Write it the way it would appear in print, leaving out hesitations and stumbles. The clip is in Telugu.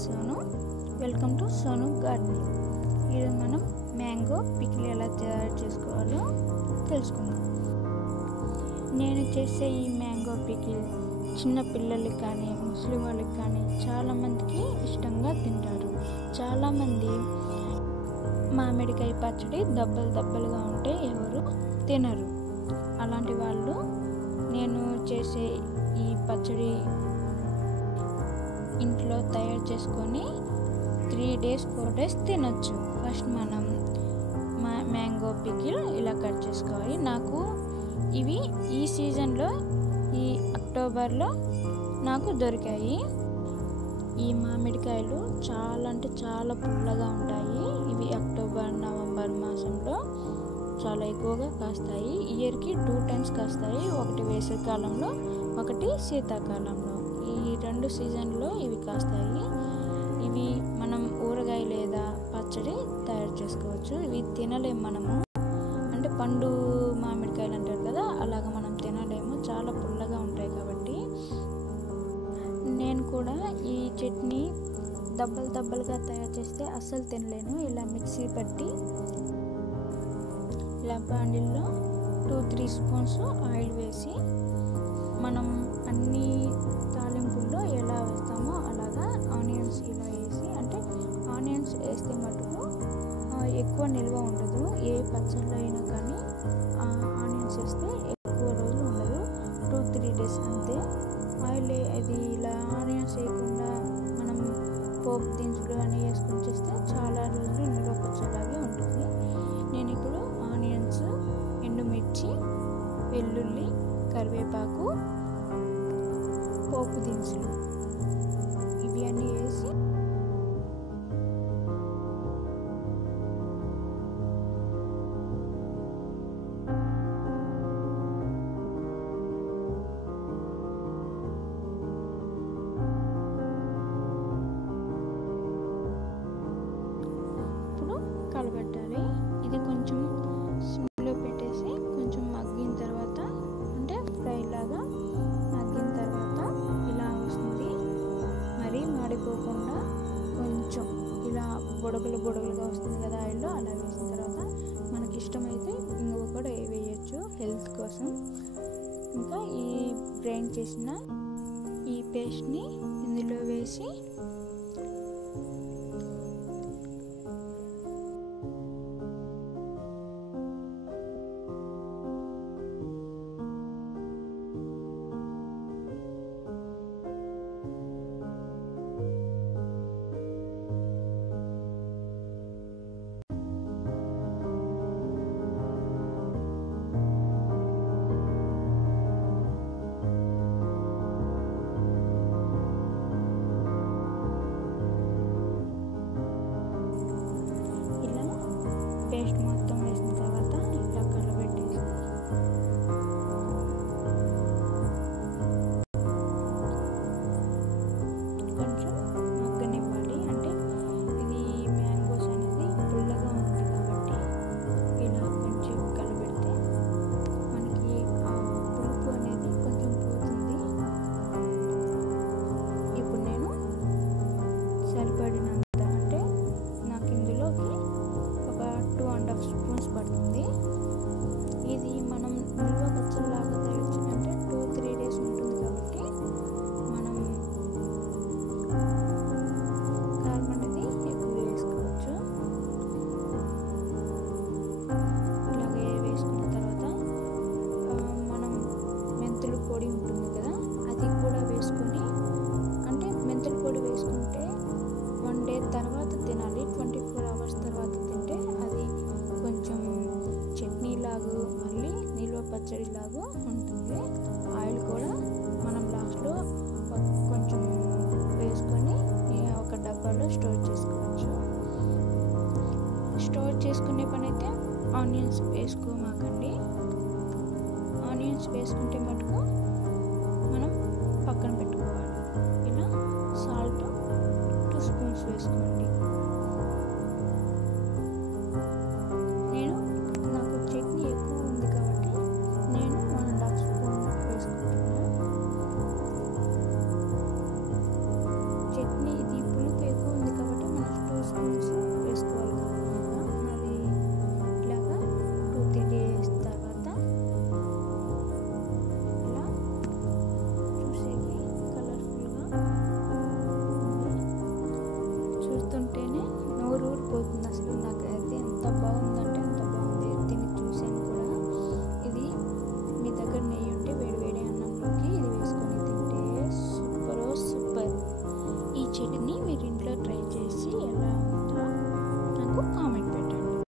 Sonu. Welcome to Sonu gardening. ఈరోజు మనం మ్యాంగో పికిల్ ఎలా తయారు చేసుకోవాలో తెలుసుకుందాం. నేను చేసే ఈ మ్యాంగో పికిల్ చిన్న పిల్లలకి కానీ ముస్లిం వాళ్ళకి కానీ చాలామందికి ఇష్టంగా తింటారు. చాలామంది మామిడికాయ పచ్చడి దబ్బలుగా ఉంటే ఎవరు తినరు. అలాంటి వాళ్ళు నేను చేసే ఈ పచ్చడి ఇంట్లో తయారు చేసుకొని 3 days 4 days తినొచ్చు. ఫస్ట్ మనం మ్యాంగో పికిల్ ఇలా కట్ చేసుకోవాలి. నాకు ఇవి ఈ సీజన్లో ఈ అక్టోబర్లో నాకు దొరికాయి. ఈ మామిడికాయలు చాలా అంటే చాలా పుల్లగా ఉంటాయి. ఇవి అక్టోబర్ నవంబర్ మాసంలో చాలా ఎక్కువగా కాస్తాయి. ఇయర్కి 2 times కాస్తాయి. ఒకటి వేసవికాలంలో, ఒకటి శీతాకాలంలో. ఈ 2 సీజన్లో ఇవి కాస్తాయి. ఇవి మనం ఊరగాయ లేదా పచ్చడి తయారు చేసుకోవచ్చు. ఇవి తినలేము మనము, అంటే పండు మామిడికాయలు అంటారు కదా, అలాగ మనం తినలేము, చాలా పుల్లగా ఉంటాయి. కాబట్టి నేను కూడా ఈ చట్నీ దబ్బలుగా తయారు చేస్తే అస్సలు తినలేను. ఇలా మిక్సీ పట్టి ఇలా బాండిల్లో 2-3 spoons ఆయిల్ వేసి మనం అన్ని తాలింపుల్లో ఎలా వేస్తామో అలాగా ఆనియన్స్ ఇలా వేసి, అంటే ఆనియన్స్ వేస్తే మటుకు ఎక్కువ నిల్వ ఉండదు. ఏ పచ్చళ్ళు అయినా కానీ ఆనియన్స్ వేస్తే ఎక్కువ రోజులు ఉండదు, 2-3 days అంతే. ఆయిల్ అది ఇలా ఆనియన్స్ వేయకుండా మనం పోపు దినుసులు అని వేసుకొని చేస్తే చాలా రోజులు నిల్వ పచ్చలాగే ఉంటుంది. నేను ఇప్పుడు ఆనియన్స్, ఎండుమిర్చి, వెల్లుల్లి, కరివేపాకు, పోపు దినుసులు ఇవి అన్నీ వేసి ఇప్పుడు కలబెట్టాలి. ఇది కొంచెం సిమ్లో పెట్టేసి కొంచెం మగ్గిన తర్వాత, అంటే ఫ్రై లాగా మగ్గిన తర్వాత ఇలా వస్తుంది. మరీ మాడిపోకుండా కొంచెం ఇలా బుడగలుగా వస్తుంది కదా ఆయిల్లో. అలా వేసిన తర్వాత మనకి ఇష్టమైతే ఇంగువ కూడా వేయచ్చు హెల్త్ కోసం. ఇంకా ఈ గ్రైండ్ చేసిన ఈ పేస్ట్ని ఇందులో వేసి పేస్ట్ మొత్తం వేసిన తర్వాత ఇలా కలబెట్టేసి కొంచెం మగ్గనివ్వాలి. అంటే ఇది మ్యాంగోస్ అనేది పుల్లగా ఉంది కాబట్టి ఇలా కొంచెం కలబెడితే మనకి ఆ పులుపు అనేది కొంచెం పోతుంది. ఇప్పుడు నేను సరిపడినంత, అంటే నాకు ఇందులోకి ఒక 2.5 spoons పడుతుంది. ఇది మనం నిల్వ పచ్చడిలాగా తయారు చేయాలంటే 2-3 days ఉంటుంది కాబట్టి మనం కారం అనేది ఎక్కువ వేసుకోవచ్చు. ఇలాగే వేసుకున్న తర్వాత మనం మెంతుల పొడి ఉంటుంది కదా, అది కూడా వేసుకొని, అంటే మెంతుల పొడి వేసుకుంటే 1 day తర్వాత తినాలి. 24 hours తర్వాత తింటే అది కొంచెం చట్నీ లాగా మళ్ళీ నిల్వ పచ్చడి లాగా ఉంటుంది. ఆయిల్ కూడా మనం లాస్ట్లో కొంచెం వేసుకొని ఒక డబ్బాలో స్టోర్ చేసుకోవచ్చు. స్టోర్ చేసుకునే పని అయితే ఆనియన్స్ వేసుకోమాకండి. ఆనియన్స్ వేసుకుంటే మటుకు